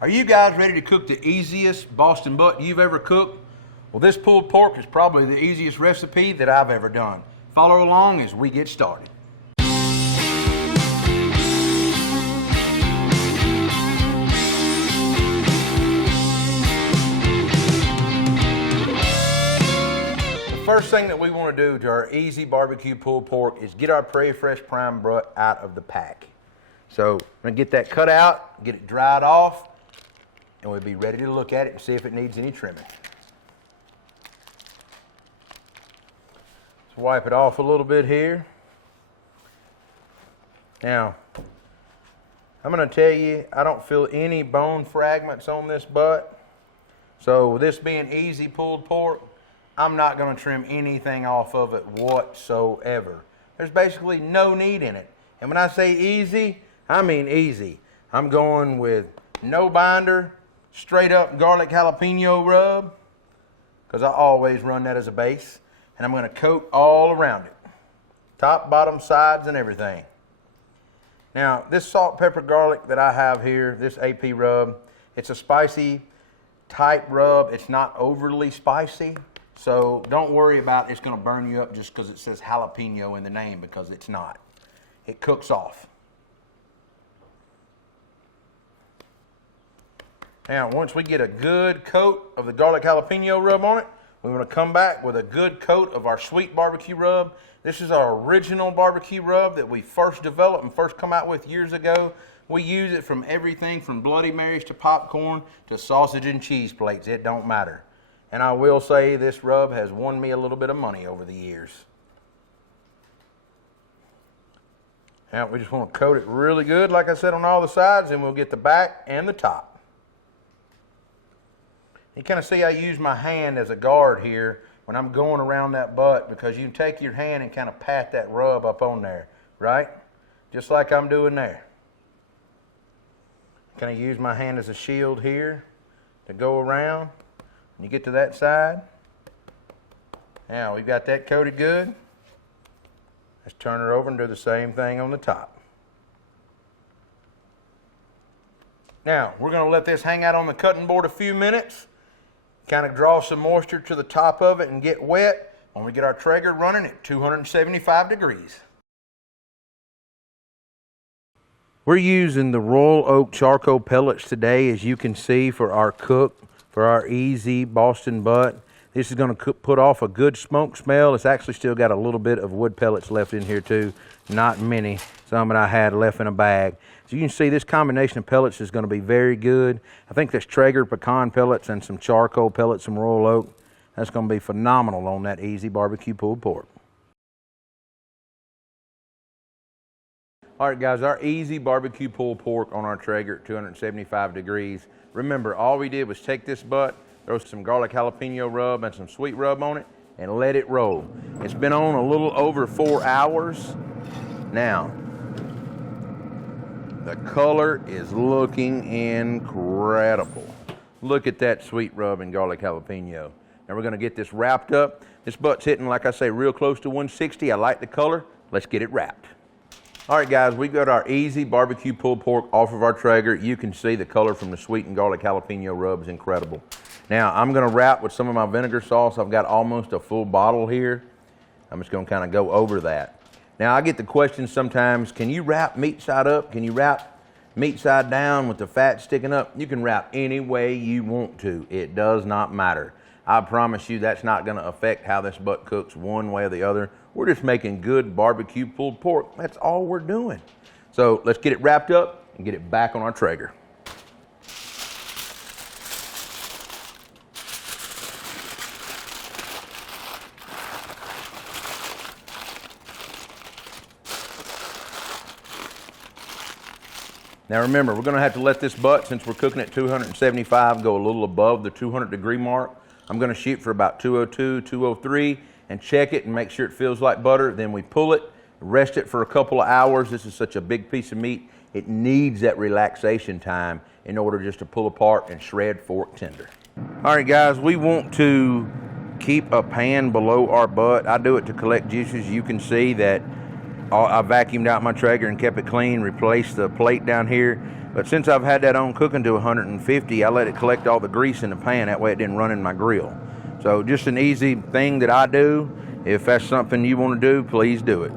Are you guys ready to cook the easiest Boston butt you've ever cooked? Well, this pulled pork is probably the easiest recipe that I've ever done. Follow along as we get started. The first thing that we want to do to our easy barbecue pulled pork is get our Prairie Fresh prime butt out of the pack. So I'm going to get that cut out, get it dried off, and we'll be ready to look at it and see if it needs any trimming. Let's wipe it off a little bit here. Now, I'm going to tell you, I don't feel any bone fragments on this butt. So with this being easy pulled pork, I'm not going to trim anything off of it whatsoever. There's basically no need in it. And when I say easy, I mean easy. I'm going with no binder, straight up garlic jalapeno rub, because I always run that as a base. And I'm going to coat all around it. Top, bottom, sides, and everything. Now, this salt, pepper, garlic that I have here, this AP rub, it's a spicy type rub. It's not overly spicy. So don't worry about it's going to burn you up just because it says jalapeno in the name, because it's not. It cooks off. Now, once we get a good coat of the garlic jalapeno rub on it, we want to come back with a good coat of our sweet barbecue rub. This is our original barbecue rub that we first developed and first come out with years ago. We use it from everything from Bloody Marys to popcorn to sausage and cheese plates. It don't matter. And I will say this rub has won me a little bit of money over the years. Now we just want to coat it really good, like I said, on all the sides, and we'll get the back and the top. You kind of see I use my hand as a guard here when I'm going around that butt, because you can take your hand and kind of pat that rub up on there, right? Just like I'm doing there. Kind of use my hand as a shield here to go around. When you get to that side, now we've got that coated good. Let's turn it over and do the same thing on the top. Now, we're going to let this hang out on the cutting board a few minutes, kind of draw some moisture to the top of it and get wet when we get our Traeger running at 275 degrees. We're using the Royal Oak charcoal pellets today, as you can see, for our cook, for our easy Boston butt. This is going to put off a good smoke smell. It's actually still got a little bit of wood pellets left in here too. Not many. Some that I had left in a bag. So you can see this combination of pellets is going to be very good. I think there's Traeger pecan pellets and some charcoal pellets, some Royal Oak. That's going to be phenomenal on that easy barbecue pulled pork. All right, guys, our easy barbecue pulled pork on our Traeger at 275 degrees. Remember, all we did was take this butt, throw some garlic jalapeno rub and some sweet rub on it, and let it roll. It's been on a little over 4 hours. Now, the color is looking incredible. Look at that sweet rub and garlic jalapeno. Now we're going to get this wrapped up. This butt's hitting, like I say, real close to 160. I like the color. Let's get it wrapped. All right, guys, we got our easy barbecue pulled pork off of our Traeger. You can see the color from the sweet and garlic jalapeno rub is incredible. Now, I'm going to wrap with some of my vinegar sauce. I've got almost a full bottle here. I'm just going to kind of go over that. Now, I get the question sometimes, can you wrap meat side up? Can you wrap meat side down with the fat sticking up? You can wrap any way you want to. It does not matter. I promise you that's not going to affect how this butt cooks one way or the other. We're just making good barbecue pulled pork. That's all we're doing. So let's get it wrapped up and get it back on our Traeger. Now remember, we're going to have to let this butt, since we're cooking at 275, go a little above the 200 degree mark. I'm going to shoot for about 202, 203 and check it and make sure it feels like butter. Then we pull it, rest it for a couple of hours. This is such a big piece of meat. It needs that relaxation time in order just to pull apart and shred fork tender. All right, guys, we want to keep a pan below our butt. I do it to collect juices. You can see that I vacuumed out my Traeger and kept it clean, replaced the plate down here. But since I've had that on cooking to 150, I let it collect all the grease in the pan. That way it didn't run in my grill. So just an easy thing that I do. If that's something you want to do, please do it.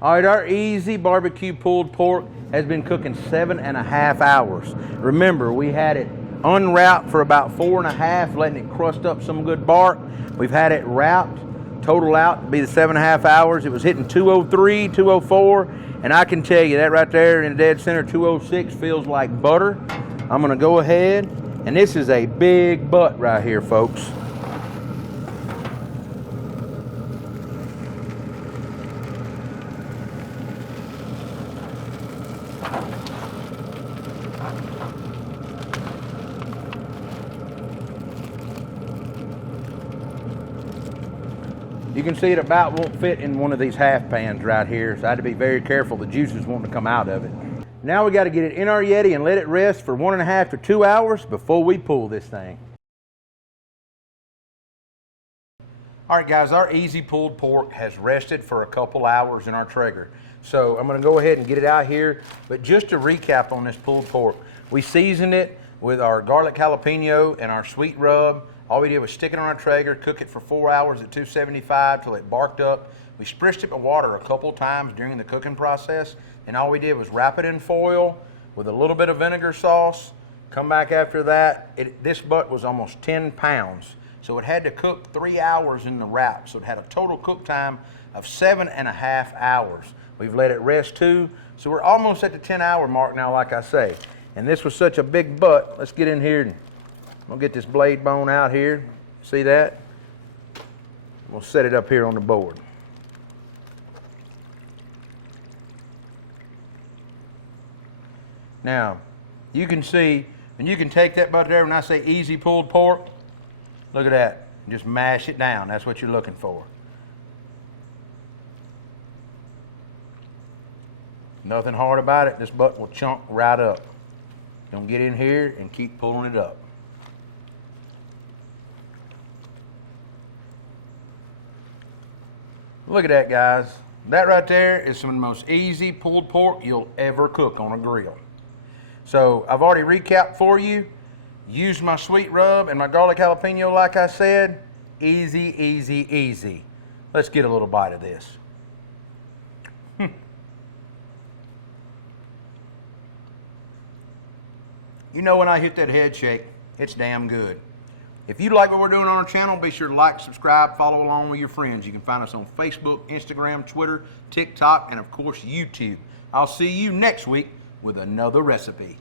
All right, our easy barbecue pulled pork has been cooking 7.5 hours. Remember, we had it unwrapped for about 4.5, letting it crust up some good bark. We've had it wrapped, total out to be the 7.5 hours. It was hitting 203, 204, and I can tell you that right there in the dead center, 206 feels like butter. I'm gonna go ahead, and this is a big butt right here, folks. You can see it about won't fit in one of these half pans right here, so I had to be very careful. The juices want to come out of it. Now we got to get it in our Yeti and let it rest for 1.5 to 2 hours before we pull this thing. All right, guys, our easy pulled pork has rested for a couple hours in our Traeger. So I'm going to go ahead and get it out here. But just to recap on this pulled pork, we seasoned it with our garlic jalapeno and our sweet rub. All we did was stick it on our Traeger, cook it for 4 hours at 275 till it barked up. We spritched it with water a couple times during the cooking process, and all we did was wrap it in foil with a little bit of vinegar sauce. Come back after that. This butt was almost 10 pounds, so it had to cook 3 hours in the wrap, so it had a total cook time of 7.5 hours. We've let it rest too, so we're almost at the 10-hour mark now, like I say. And this was such a big butt. Let's get in here and we'll get this blade bone out here. See that? We'll set it up here on the board. Now, you can see, and you can take that butt there, when I say easy pulled pork, look at that. Just mash it down. That's what you're looking for. Nothing hard about it. This butt will chunk right up. You're gonna get in here and keep pulling it up. Look at that, guys. That right there is some of the most easy pulled pork you'll ever cook on a grill. So I've already recapped for you. Used my sweet rub and my garlic jalapeno like I said. Easy, easy, easy. Let's get a little bite of this. You know when I hit that head shake, it's damn good. If you like what we're doing on our channel, be sure to like, subscribe, follow along with your friends. You can find us on Facebook, Instagram, Twitter, TikTok, and of course YouTube. I'll see you next week with another recipe.